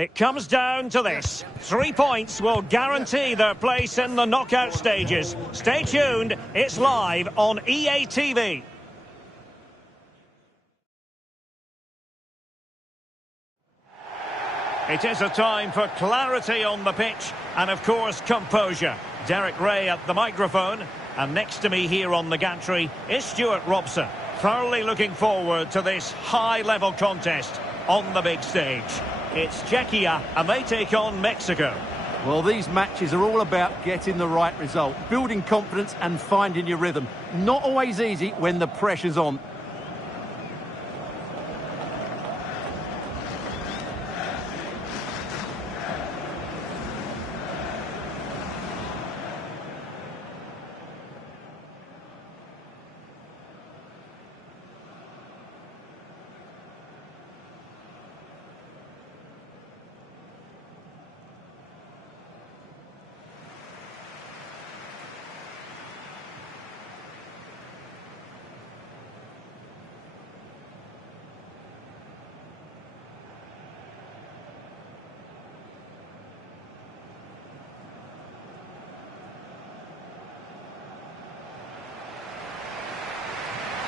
It comes down to this. 3 points will guarantee their place in the knockout stages. Stay tuned, it's live on EA TV. It is a time for clarity on the pitch and, of course, composure. Derek Ray at the microphone, and next to me here on the gantry is Stuart Robson. Thoroughly looking forward to this high-level contest on the big stage. It's Czechia, and they take on Mexico. Well, these matches are all about getting the right result, building confidence and finding your rhythm. Not always easy when the pressure's on.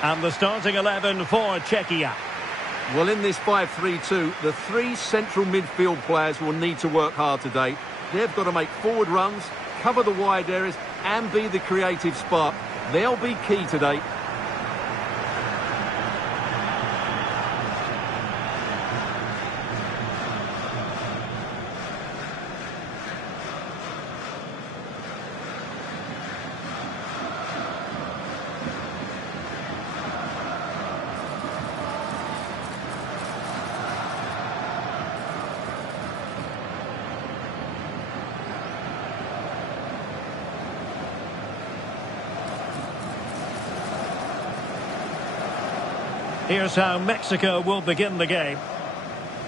And the starting 11 for Czechia. Well, in this 5-3-2, the three central midfield players will need to work hard today. They've got to make forward runs, cover the wide areas, and be the creative spark. They'll be key today. Here's how Mexico will begin the game.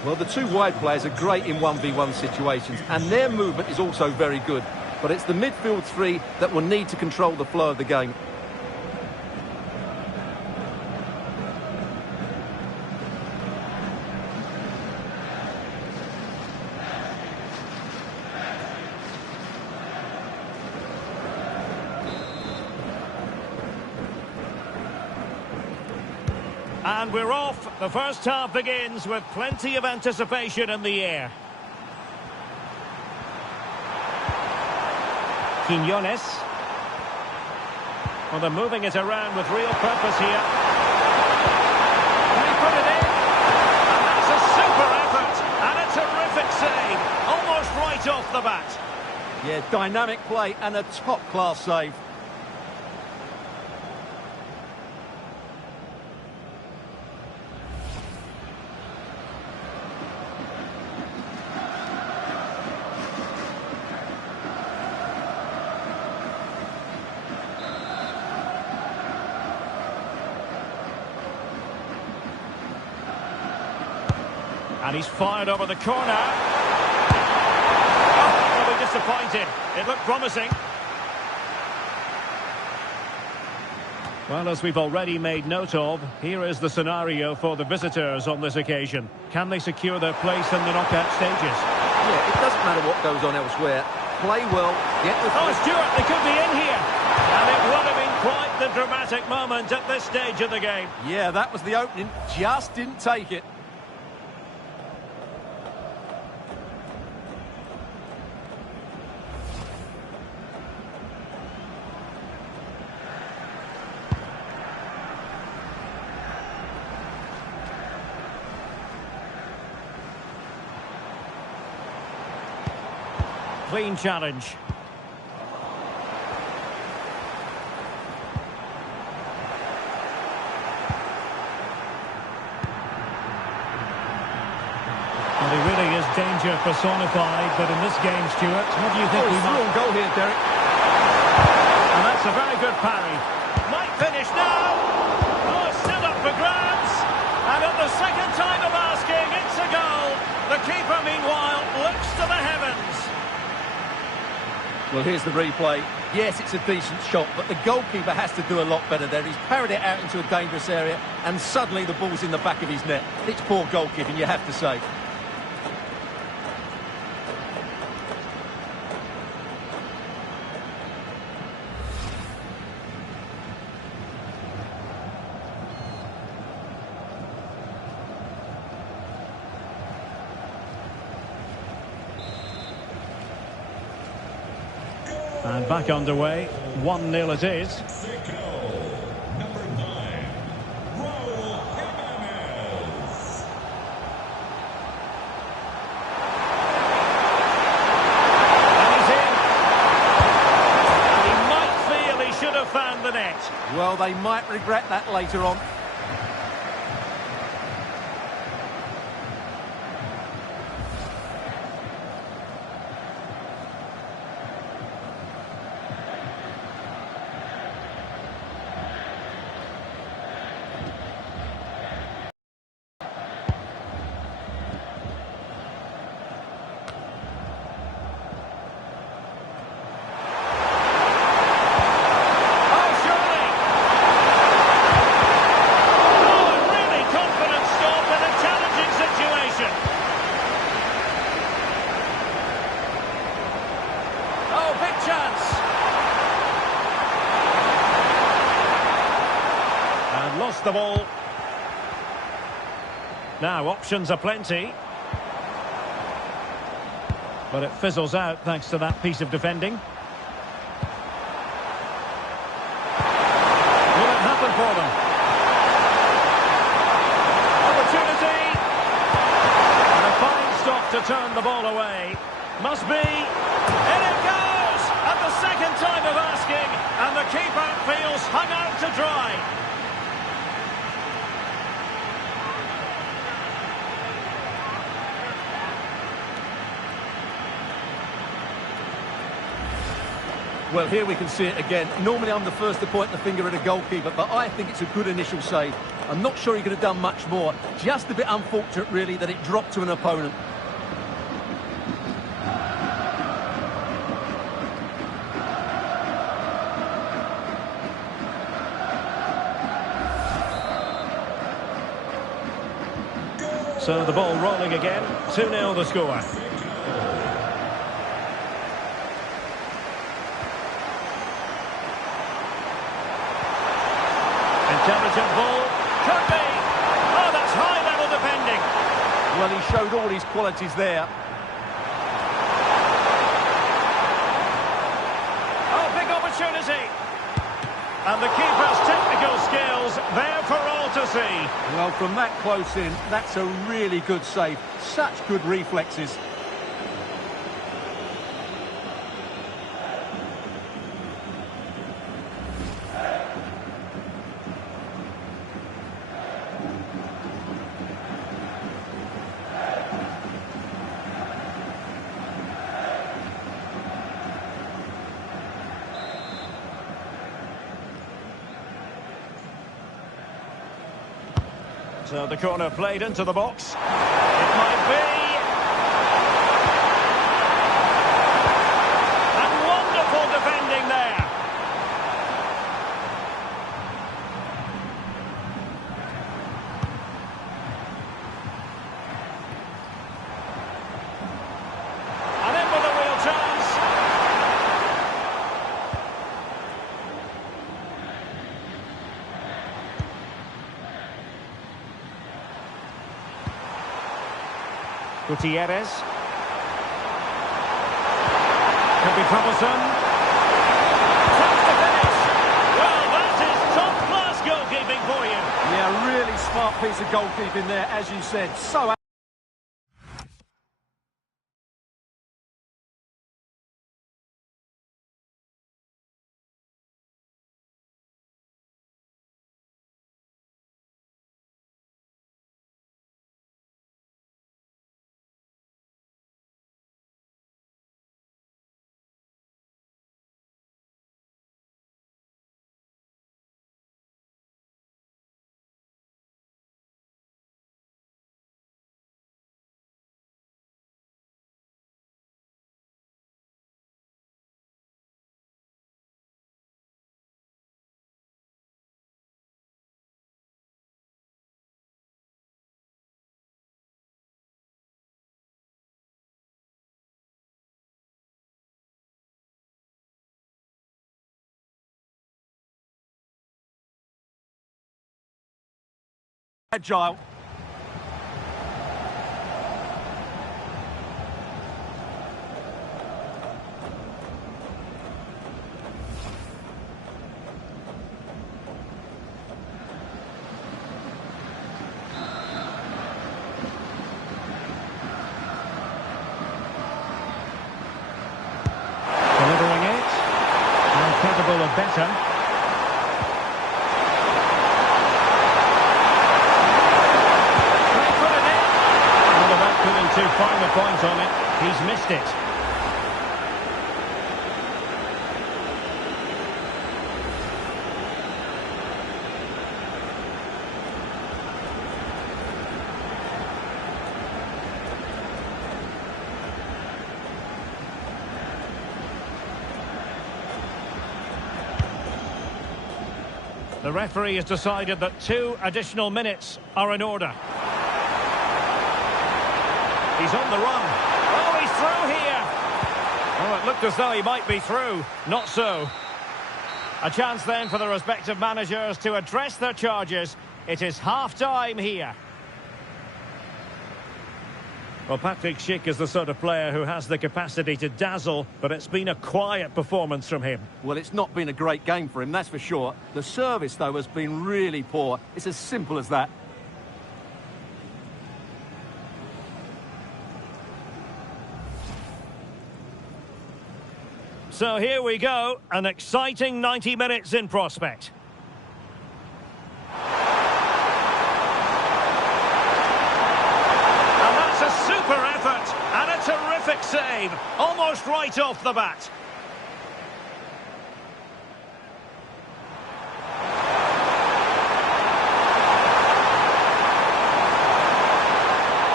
Well, the two wide players are great in 1v1 situations, and their movement is also very good. But it's the midfield three that will need to control the flow of the game. And we're off. The first half begins with plenty of anticipation in the air. Quiñones. Well, they're moving it around with real purpose here. Can he put it in? And that's a super effort. And a terrific save. Almost right off the bat. Yeah, dynamic play and a top-class save. And he's fired over the corner. Oh, they'll be disappointed. It looked promising. Well, as we've already made note of, here is the scenario for the visitors on this occasion. Can they secure their place in the knockout stages? Yeah, it doesn't matter what goes on elsewhere. Play well, get the... Oh, Stuart, they could be in here. And it would have been quite the dramatic moment at this stage of the game. Yeah, that was the opening. Just didn't take it. Clean challenge. Well, he really is danger personified, but in this game, Stuart, what do you think we might... goal here, Derek. And that's a very good parry. Might finish now. Oh, it's still up for grabs. And at the second time of asking, it's a goal. The keeper, meanwhile, looks to the heavens. Well, here's the replay. Yes, it's a decent shot, but the goalkeeper has to do a lot better there. He's parried it out into a dangerous area, and suddenly the ball's in the back of his net. It's poor goalkeeping, you have to say. And back underway, 1-0 it is. Found the net. Well, they might regret that later on. Lost the ball. Now options are plenty, but it fizzles out thanks to that piece of defending. Will it happen for them? Opportunity, and a fine stop to turn the ball away. Must be, and it goes at the second time of asking, and the keeper feels hung out to dry. Well, here we can see it again. Normally I'm the first to point the finger at a goalkeeper, but I think it's a good initial save. I'm not sure he could have done much more. Just a bit unfortunate, really, that it dropped to an opponent. So the ball rolling again. 2-0 the score. Intelligent ball. Could be. Oh, that's high-level defending. Well, he showed all his qualities there. Oh, big opportunity. And the keeper's technical skills there for all to see. Well, from that close in, that's a really good save. Such good reflexes. So the corner played into the box. It might be. And wonderful defending there. And in with a real chance. Gutierrez. Could be troublesome. Chance to finish. Well, that is top-class goalkeeping for you. Yeah, really smart piece of goalkeeping there, as you said. So agile. of better. They put it in. And without putting too fine a point on it, he's missed it. The referee has decided that 2 additional minutes are in order. He's on the run. Oh, he's through here. Oh, it looked as though he might be through. Not so. A chance then for the respective managers to address their charges. It is half-time here. Well, Patrick Schick is the sort of player who has the capacity to dazzle, but it's been a quiet performance from him. Well, it's not been a great game for him, that's for sure. The service, though, has been really poor. It's as simple as that. So here we go, an exciting 90 minutes in prospect. A super effort and a terrific save, almost right off the bat.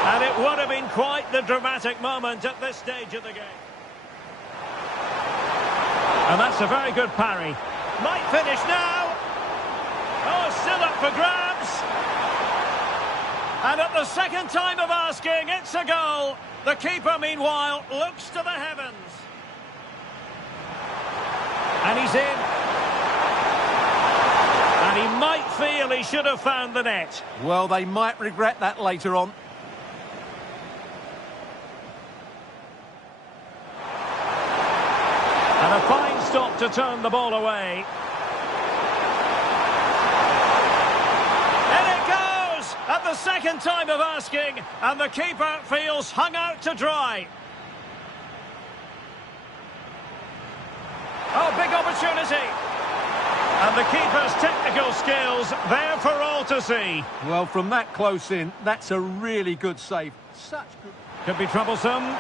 And it would have been quite the dramatic moment at this stage of the game. And that's a very good parry. Might finish now. Oh, still up for grabs. And at the second time of asking, it's a goal. The keeper, meanwhile, looks to the heavens. And he's in. And he might feel he should have found the net. Well, they might regret that later on. And a fine stop to turn the ball away. At the second time of asking, and the keeper feels hung out to dry. Oh, big opportunity. And the keeper's technical skills there for all to see. Well, from that close in, that's a really good save. Such good... Could be troublesome.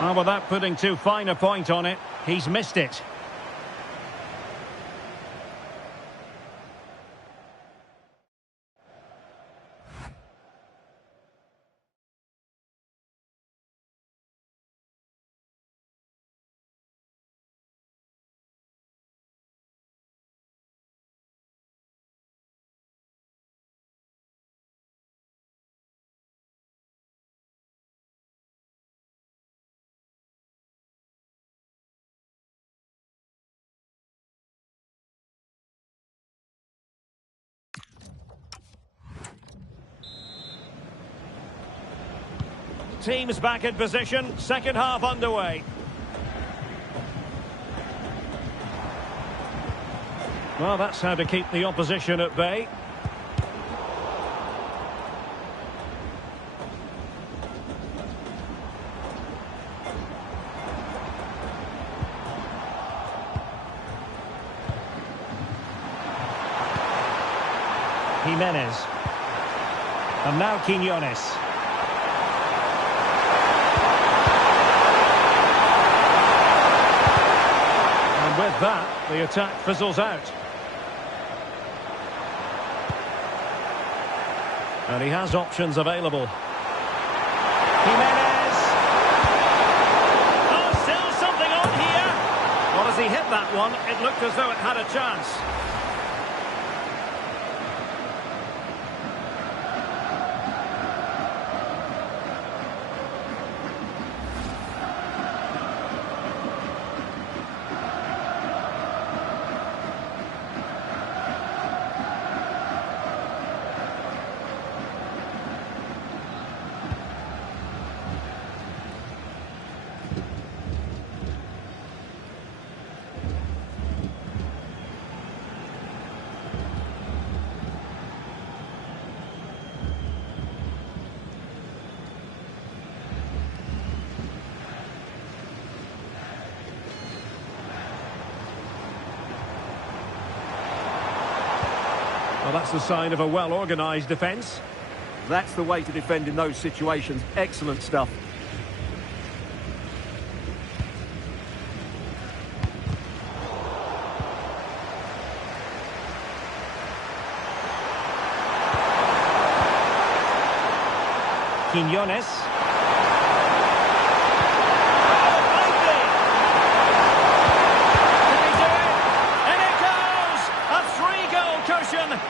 Well, without putting too fine a point on it, he's missed it. Teams back in position, second half underway. Well, that's how to keep the opposition at bay. Jimenez. And now Quinones. With that, the attack fizzles out. And he has options available. Jimenez! Oh, still something on here! Well, as he hit that one, it looked as though it had a chance. that's the sign of a well-organised defence. That's the way to defend in those situations. Excellent stuff. Quiñones.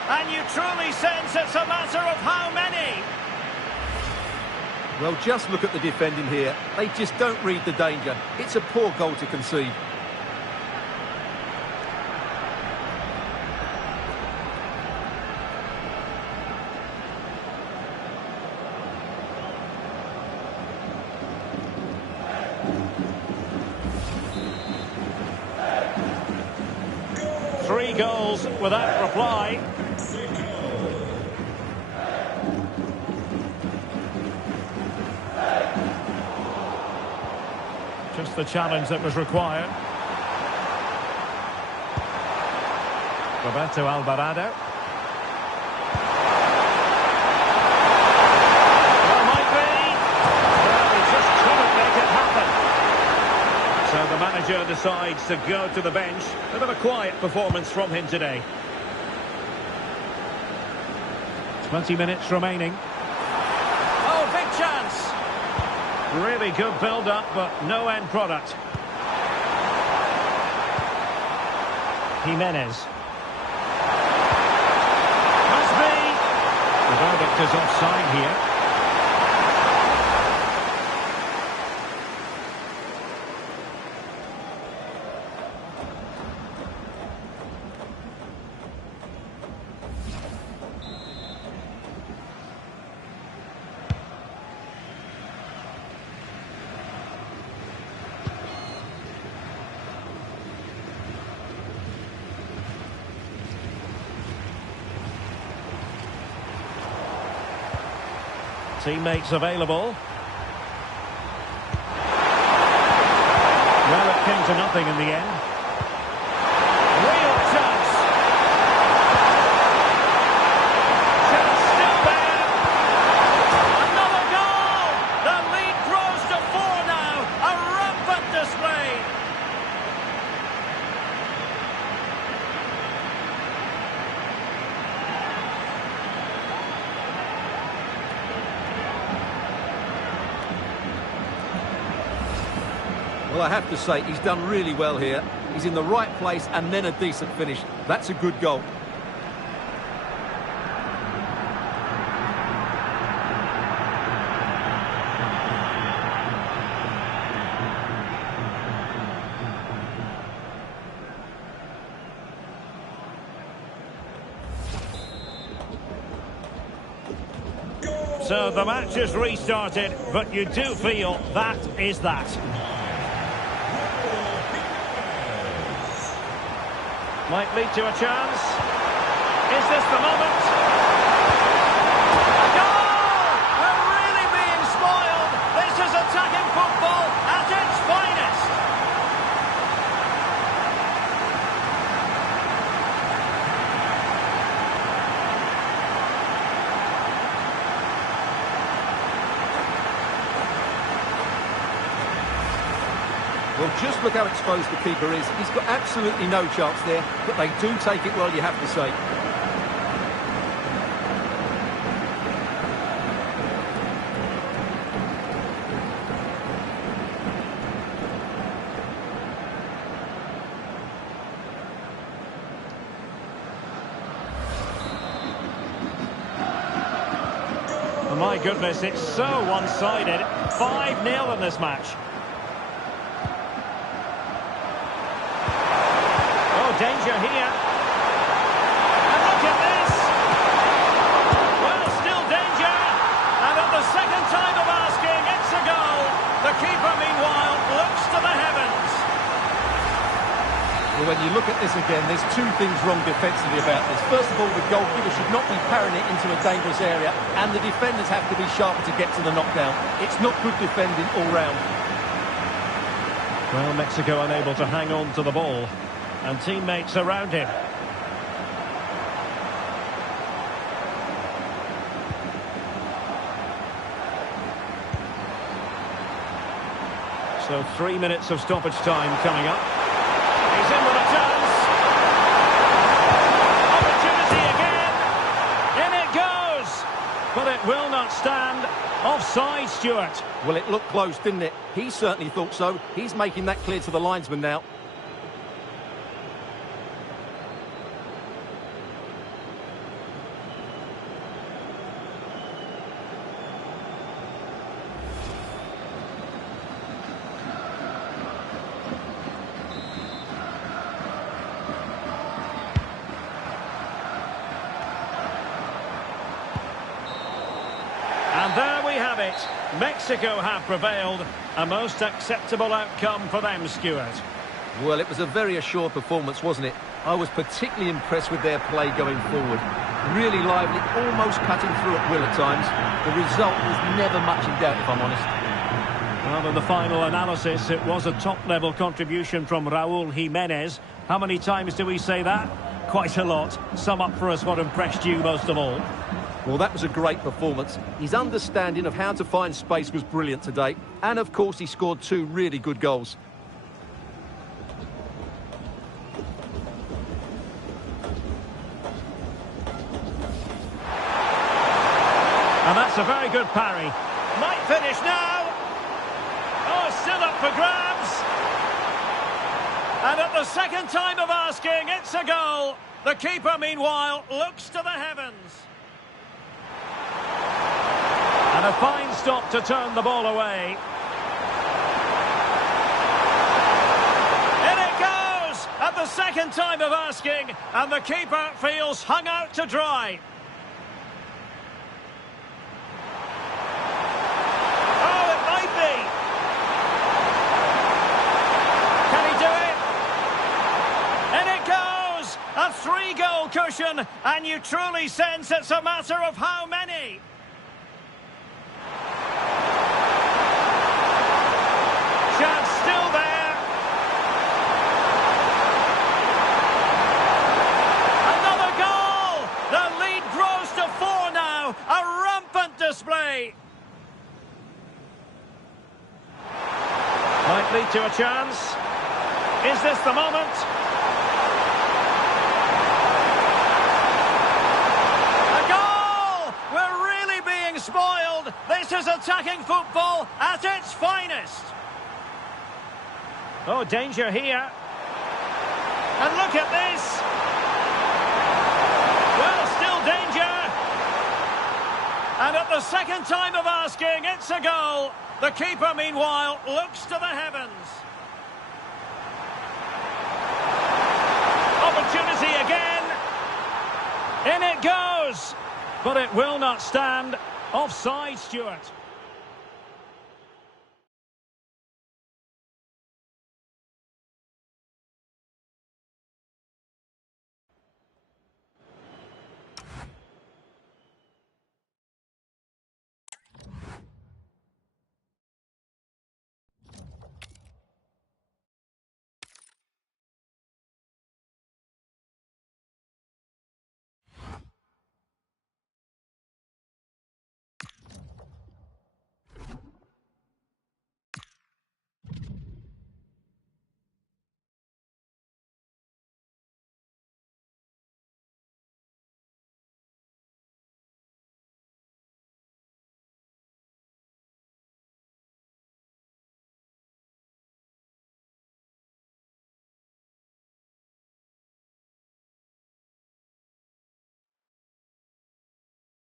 And you truly sense it's a matter of how many. Well, just look at the defending here. They just don't read the danger. It's a poor goal to concede. Three goals without reply. Just the challenge that was required. Roberto Alvarado. Well, might be. Well, he just couldn't make it happen. So the manager decides to go to the bench. A bit of a quiet performance from him today. 20 minutes remaining. Oh, big chance! Really good build-up, but no end product. Jimenez. Must be. The verdict is offside here. Teammates available. Well, it came to nothing in the end. Real chance. Chance still there. Another goal. The lead grows to 4 now. A rampant display. Well, I have to say, he's done really well here. He's in the right place and then a decent finish. That's a good goal. So the match is restarted, but you do feel that is that. Might lead to a chance. Is this the moment? A goal! We're really being spoiled. This is attacking football at its finest. Well, just look how exposed the keeper is. He's got absolutely no chance there, but they do take it well, you have to say. Oh my goodness, it's so one-sided. 5-0 in this match. Danger here. And look at this. Well, still danger. And at the second time of asking, it's a goal. The keeper, meanwhile, looks to the heavens. Well, when you look at this again, there's two things wrong defensively about this. First of all, the goalkeeper should not be parrying it into a dangerous area, and the defenders have to be sharper to get to the knockdown. It's not good defending all round. Well, Mexico unable to hang on to the ball. And teammates around him. So 3 minutes of stoppage time coming up. He's in with a chance. Opportunity again. In it goes. But it will not stand. Offside, Stuart. Well, it looked close, didn't it? He certainly thought so. He's making that clear to the linesman now. And there we have it. Mexico have prevailed. A most acceptable outcome for them, Stuart. Well, it was a very assured performance, wasn't it? I was particularly impressed with their play going forward. Really lively, almost cutting through at will at times. The result was never much in doubt, if I'm honest. Well, in the final analysis, it was a top-level contribution from Raúl Jiménez. How many times do we say that? Quite a lot. Sum up for us what impressed you most of all. Well, that was a great performance. His understanding of how to find space was brilliant today. And, of course, he scored 2 really good goals. And that's a very good parry. Might finish now. Oh, still up for grabs. And at the second time of asking, it's a goal. The keeper, meanwhile, looks to the heavens. And a fine stop to turn the ball away. In it goes! At the second time of asking, and the keeper feels hung out to dry. Oh, it might be. Can he do it? In it goes! A 3-goal cushion, and you truly sense it's a matter of how many. Chance still there. Another goal! The lead grows to 4 now. A rampant display. Might lead to a chance. Is this the moment? A goal! We're really being spoiled. This is attacking football at its finest. Oh, danger here. And look at this. Well, still danger. And at the second time of asking, it's a goal. The keeper, meanwhile, looks to the heavens. Opportunity again. In it goes. But it will not stand. Offside, Stuart.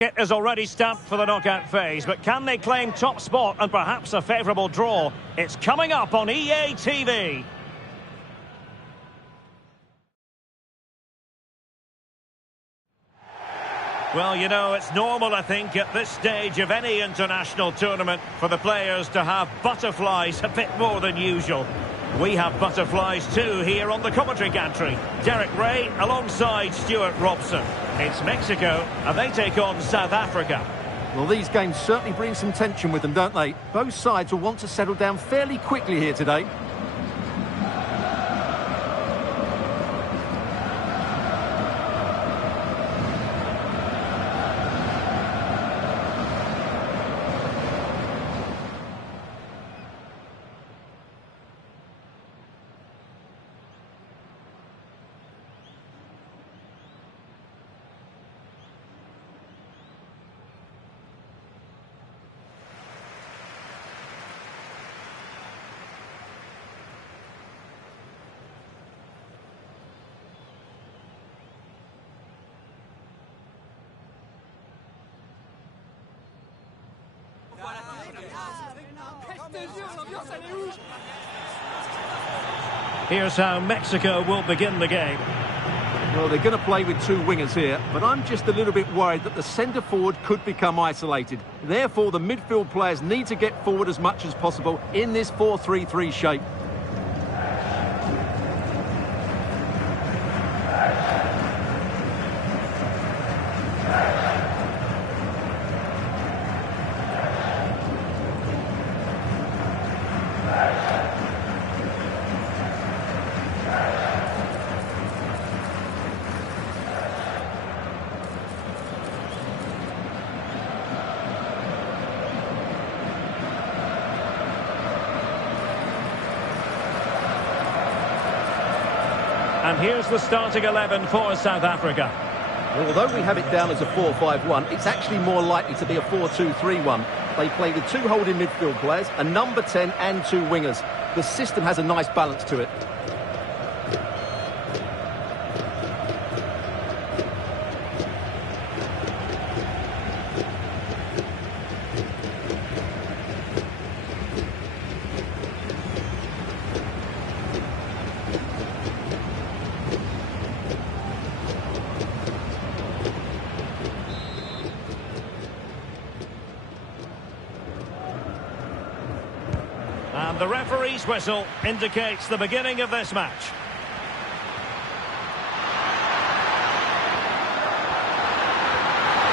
It is already stamped for the knockout phase, but can they claim top spot and perhaps a favourable draw? It's coming up on EA TV. Well, you know, it's normal, I think, at this stage of any international tournament for the players to have butterflies a bit more than usual. We have butterflies too here on the commentary gantry. Derek Ray alongside Stuart Robson. It's Mexico and they take on South Africa. Well, these games certainly bring some tension with them, don't they? Both sides will want to settle down fairly quickly here today. Here's how Mexico will begin the game. Well, they're going to play with two wingers here, but I'm just a little bit worried that the centre forward could become isolated. Therefore, the midfield players need to get forward as much as possible in this 4-3-3 shape. And here's the starting 11 for South Africa. Well, although we have it down as a 4-5-1, it's actually more likely to be a 4-2-3-1. They play with two holding midfield players, a number 10 and two wingers. The system has a nice balance to it. And the referee's whistle indicates the beginning of this match.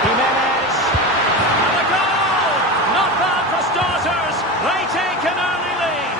Jimenez. And a goal! Not bad for starters. They take an early lead.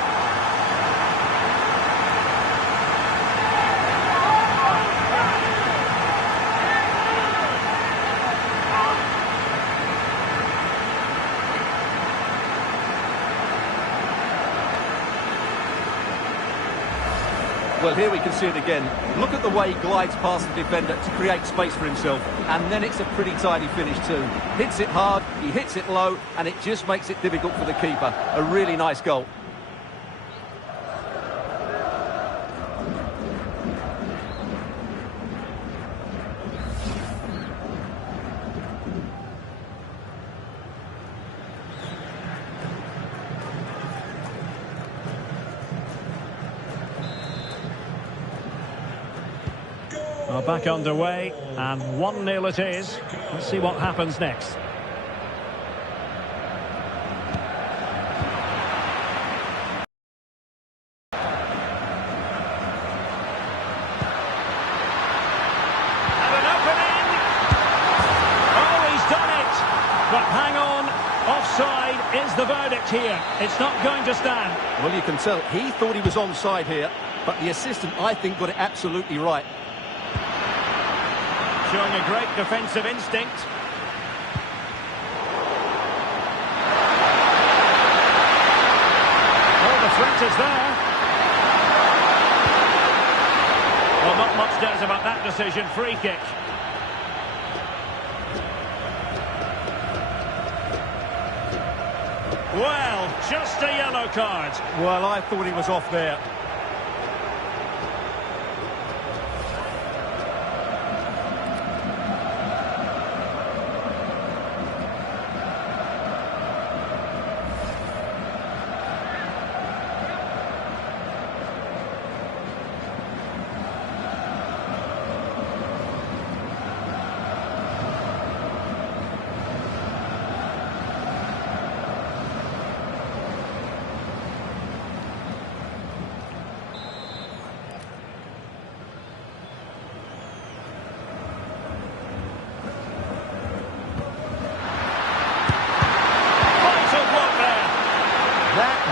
Well, here we can see it again. Look at the way he glides past the defender to create space for himself. And then it's a pretty tidy finish too. Hits it hard, he hits it low, and it just makes it difficult for the keeper. A really nice goal. Well, back underway, and 1-0 it is. Let's see what happens next. And an opening! Oh, he's done it! But hang on, offside is the verdict here. It's not going to stand. Well, you can tell he thought he was onside here, but the assistant, I think, got it absolutely right. Showing a great defensive instinct. Oh, the threat is there. Well, not much does about that decision. Free kick. Well, just a yellow card. Well, I thought he was off there.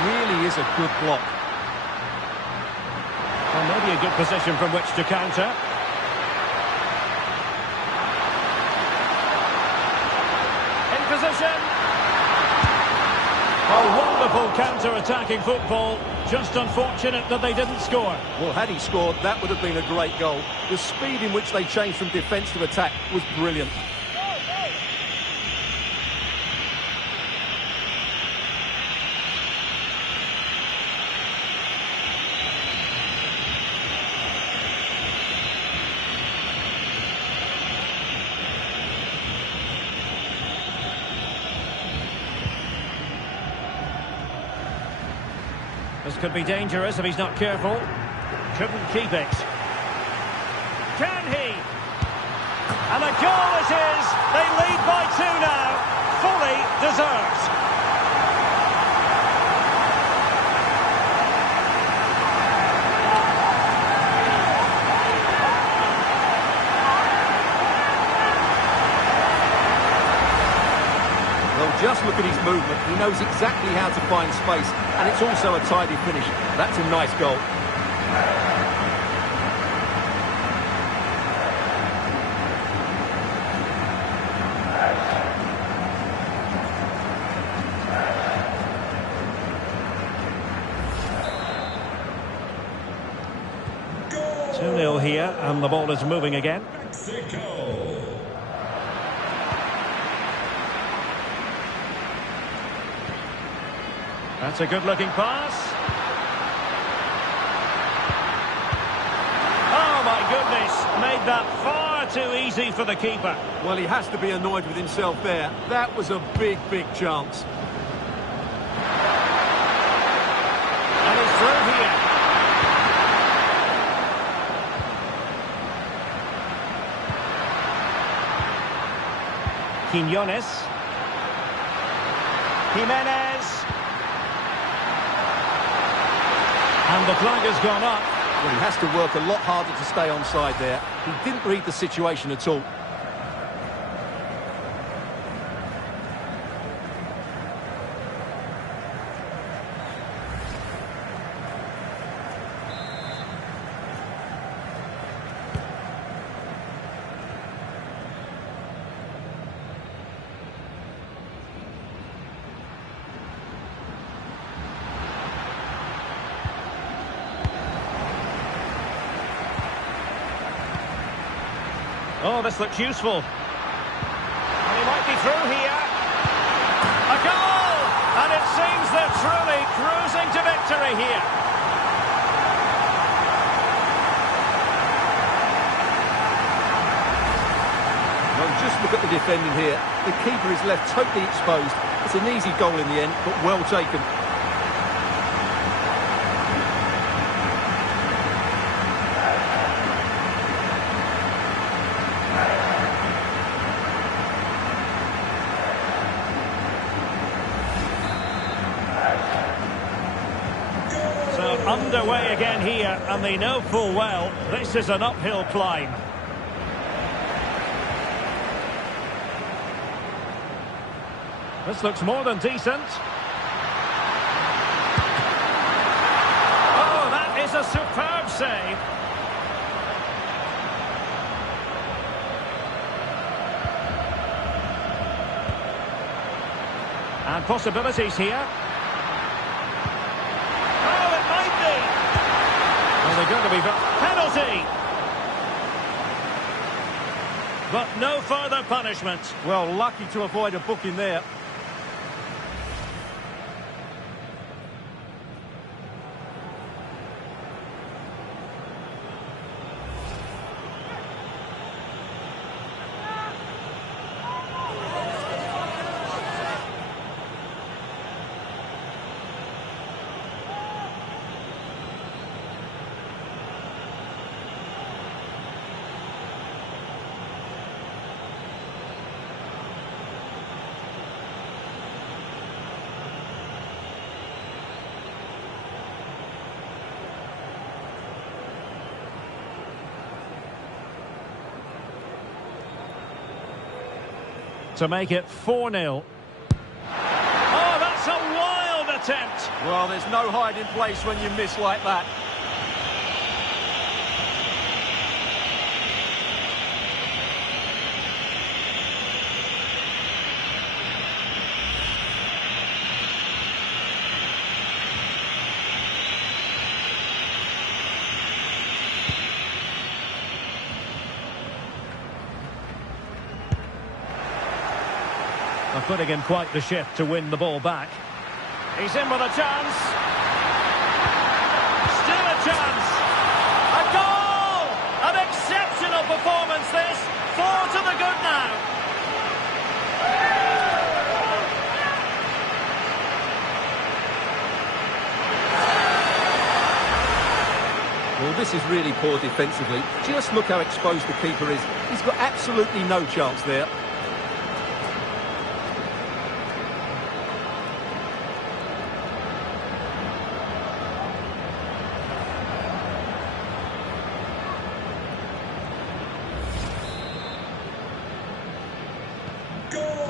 Really is a good block. Well, maybe a good position from which to counter. In position. Oh, wonderful counter-attacking football. Just unfortunate that they didn't score. Well, had he scored, that would have been a great goal. The speed in which they changed from defence to attack was brilliant. This could be dangerous if he's not careful. Couldn't keep it. Can he? And a goal it is! They lead by 2 now. Fully deserved. Just look at his movement. He knows exactly how to find space, and it's also a tidy finish. That's a nice goal. Goal. 2-0 here, and the ball is moving again. Mexico. That's a good-looking pass. Oh, my goodness. Made that far too easy for the keeper. Well, he has to be annoyed with himself there. That was a big, big chance. And he's through here. Quiñones. Jimenez. And the flag has gone up. Well, he has to work a lot harder to stay onside there. He didn't read the situation at all. Oh, this looks useful. And he might be through here. A goal! And it seems they're truly cruising to victory here. Well, just look at the defending here. The keeper is left totally exposed. It's an easy goal in the end, but well taken. Underway again here, and they know full well this is an uphill climb. This looks more than decent. Oh, that is a superb save. And possibilities here. They're going to be penalty, but no further punishment. Well, lucky to avoid a booking there. To make it 4-0. Oh, that's a wild attempt. Well, there's no hiding place when you miss like that. They're putting in quite the shift to win the ball back. He's in with a chance. Still a chance. A goal! An exceptional performance this. 4 to the good now. Well, this is really poor defensively. Just look how exposed the keeper is. He's got absolutely no chance there.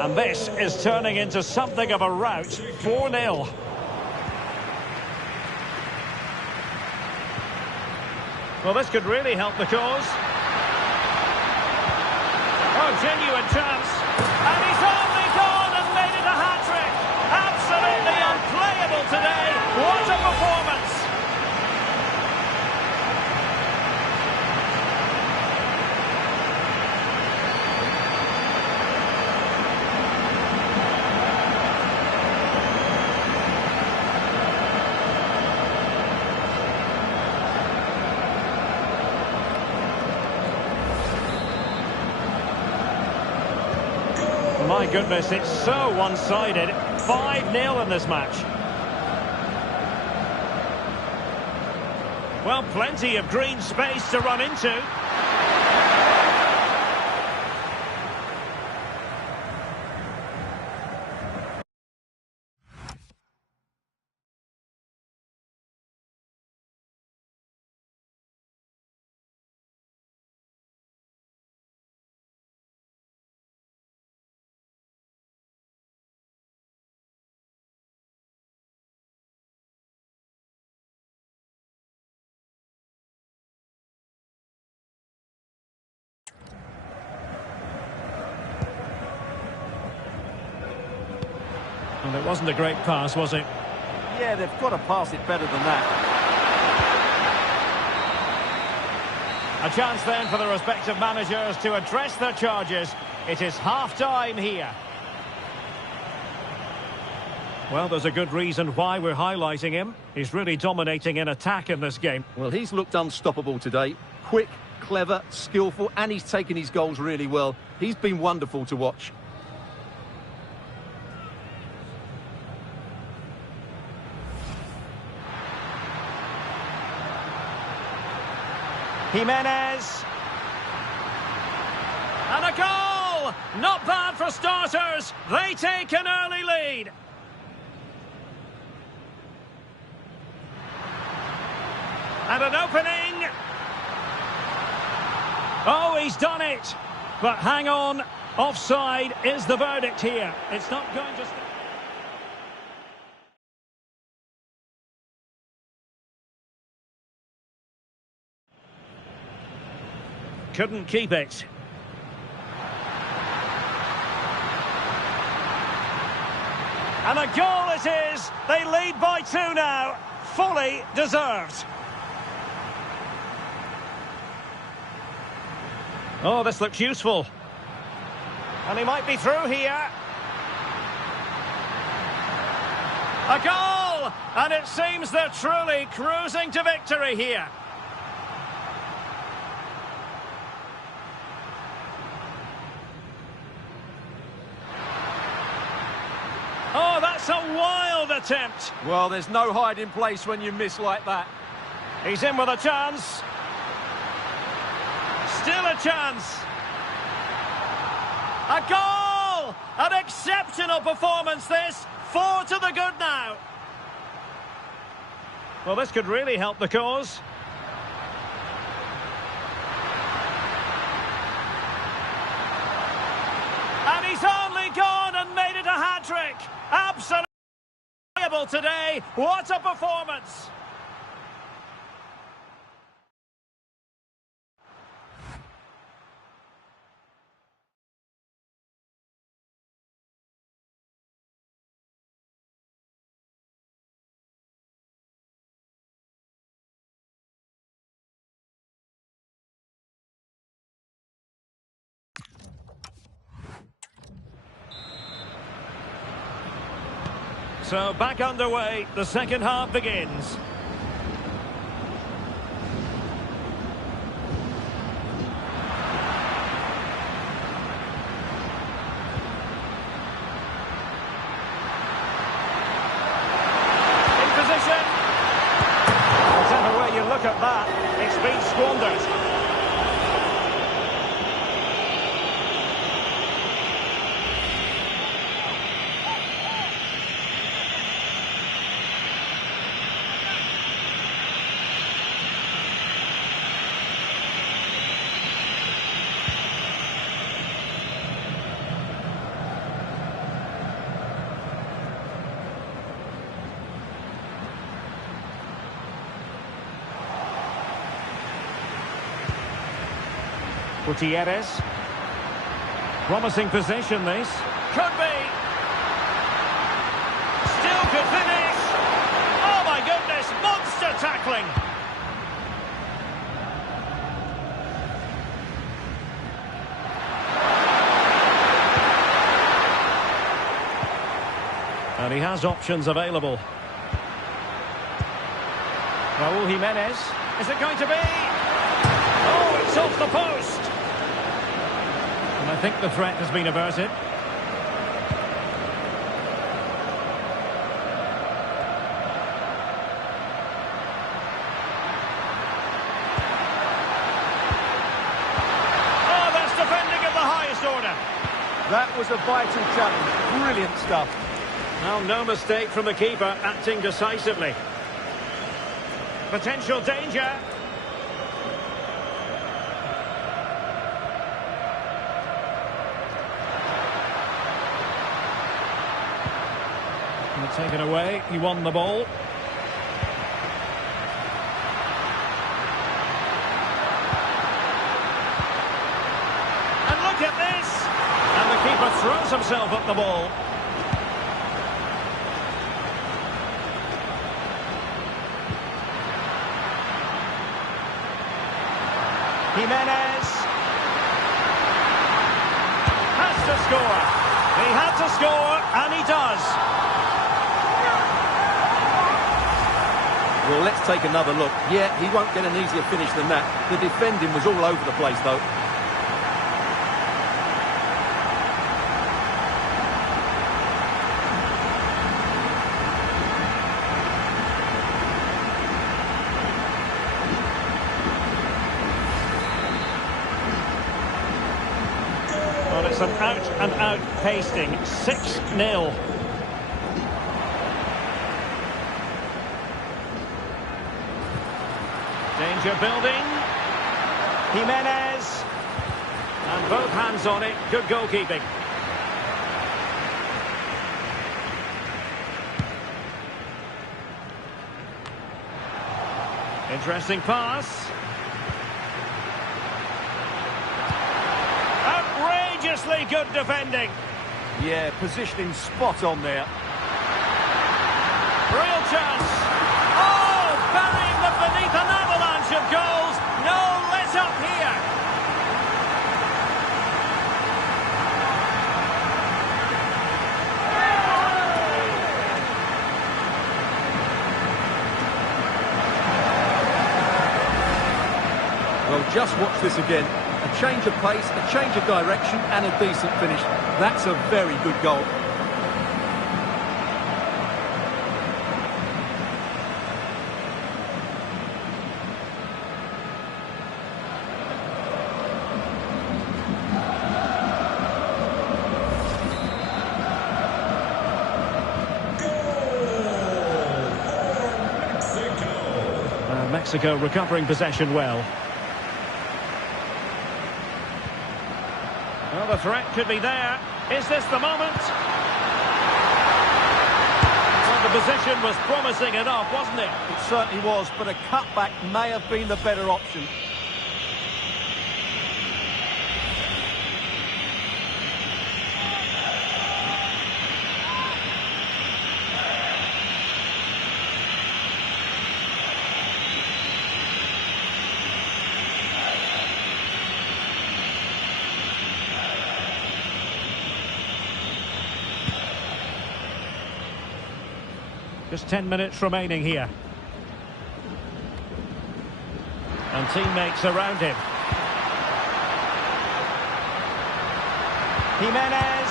And this is turning into something of a rout. 4-0. Well, this could really help the cause. Oh, genuine chance. And he's only gone and made it a hat-trick. Absolutely unplayable today. What a performance. My goodness, it's so one-sided. 5-0 in this match. Well, plenty of green space to run into. And it wasn't a great pass, was it? Yeah, they've got to pass it better than that. A chance then for the respective managers to address their charges. It is half-time here. Well, there's a good reason why we're highlighting him. He's really dominating in attack in this game. Well, he's looked unstoppable today. Quick, clever, skillful, and he's taken his goals really well. He's been wonderful to watch. Jimenez. And a goal! Not bad for starters. They take an early lead. And an opening. Oh, he's done it. But hang on. Offside is the verdict here. It's not going to... Couldn't keep it. And a goal it is. They lead by 2 now. Fully deserved. Oh, this looks useful. And he might be through here. A goal! And it seems they're truly cruising to victory here. Oh, that's a wild attempt. Well, there's no hiding place when you miss like that. He's in with a chance. Still a chance. A goal! An exceptional performance, this. 4 to the good now. Well, this could really help the cause. And he's only gone and made it a hat-trick. Absolutely incredible today. What a performance. So back underway, the second half begins. In position. Whichever way you look at that, it's been squandered. Gutierrez. Promising position, this. Could be. Still could finish. Oh, my goodness. Monster tackling. And he has options available. Raúl Jimenez. Is it going to be? Oh, it's off the post. And I think the threat has been averted. Oh, that's defending of the highest order. That was a vital challenge. Brilliant stuff. Well, no mistake from the keeper, acting decisively. Potential danger. Taken away, he won the ball. And look at this! And the keeper throws himself at the ball. Jimenez has to score. He had to score, and he does. Well, let's take another look. Yeah, he won't get an easier finish than that. The defending was all over the place, though. Well, it's an out-and-out pasting. 6-0. Danger building. Jimenez. And both hands on it. Good goalkeeping. Interesting pass. Outrageously good defending. Yeah, positioning spot on there. Real chance. Oh, burying them beneath an avalanche of goals. No let up here. Well, just watch this again. A change of pace, a change of direction, and a decent finish. That's a very good goal. Mexico recovering possession well. Well, the threat could be there. Is this the moment? Well, the position was promising enough, wasn't it? It certainly was, but a cutback may have been the better option. Just 10 minutes remaining here. And teammates around him. Jimenez.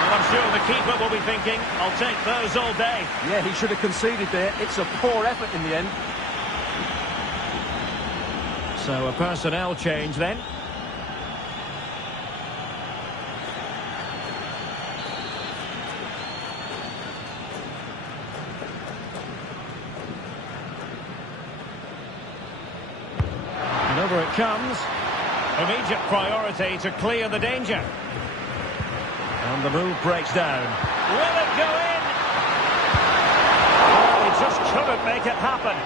Well, I'm sure the keeper will be thinking, I'll take those all day. Yeah, he should have conceded there. It's a poor effort in the end. So a personnel change then. And over it comes. Immediate priority to clear the danger. And the move breaks down. Will it go in? Oh, he just couldn't make it happen.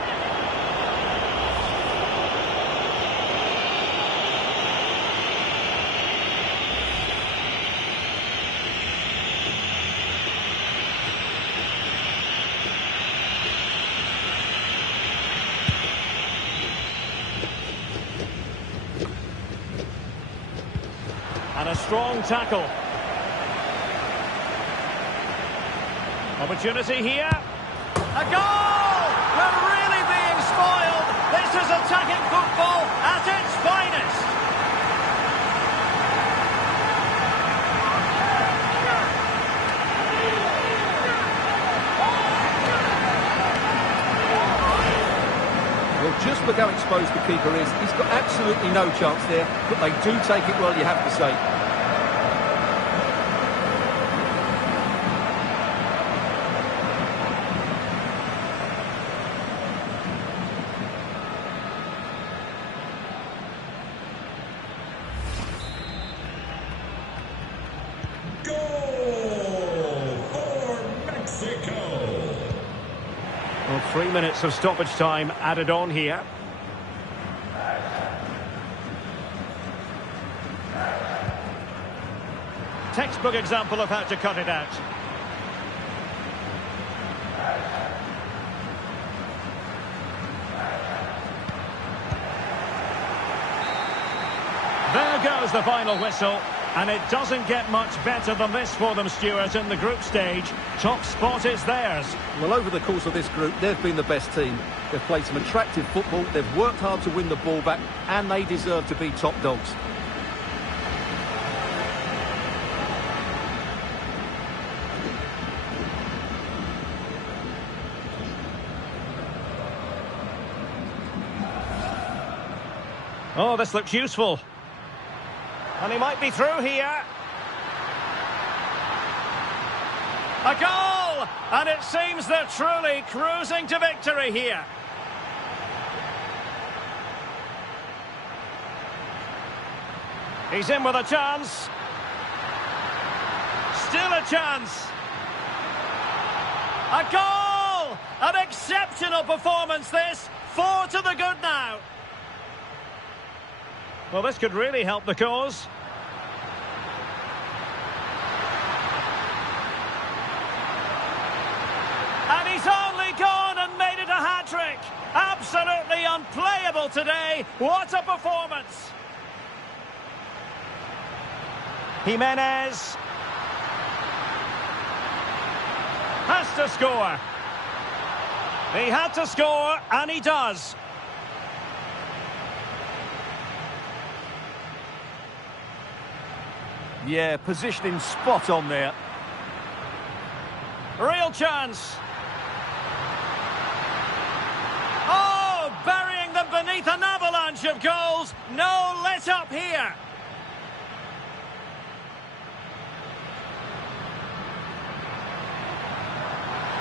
And a strong tackle. Opportunity here. A goal! We're really being spoiled. This is attacking football at its finest. Well, just look how exposed the keeper is. He's got absolutely no chance there, but they do take it well, you have to say. Well, 3 minutes of stoppage time added on here. Textbook example of how to cut it out. There goes the final whistle. And it doesn't get much better than this for them, Stuart, in the group stage. Top spot is theirs. Well, over the course of this group, they've been the best team. They've played some attractive football, they've worked hard to win the ball back, and they deserve to be top dogs. Oh, this looks useful. And he might be through here. A goal! And it seems they're truly cruising to victory here. He's in with a chance. Still a chance. A goal! An exceptional performance this. 4 to the good now. Well, this could really help the cause. And he's only gone and made it a hat-trick. Absolutely unplayable today. What a performance. Jimenez has to score. He had to score, and he does. Yeah, positioning spot on there. Real chance. Oh, burying them beneath an avalanche of goals. No let up here.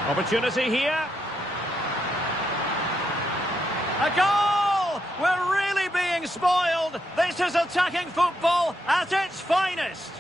Opportunity here. A goal! We're really being spoiled. This is attacking football at its finest.